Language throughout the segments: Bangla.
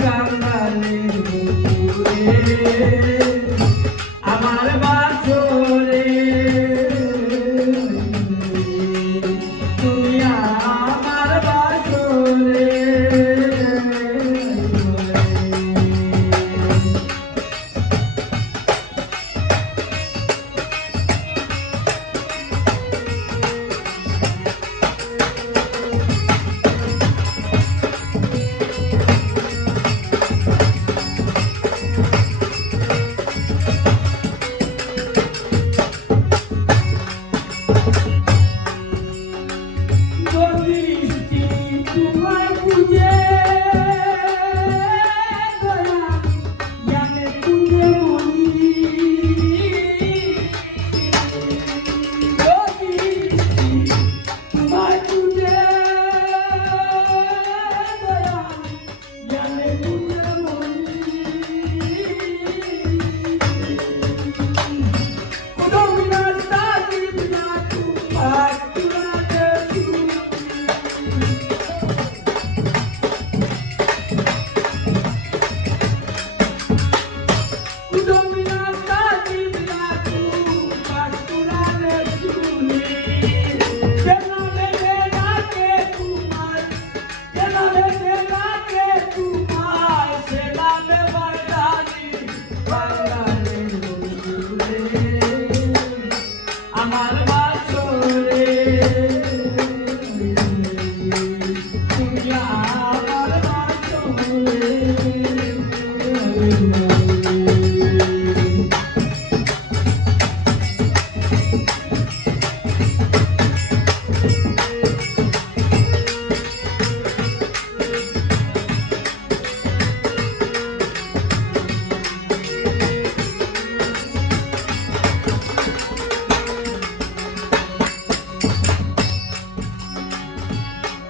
কান্দালে দুপুরে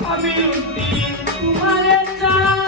I mean, I mean, I mean,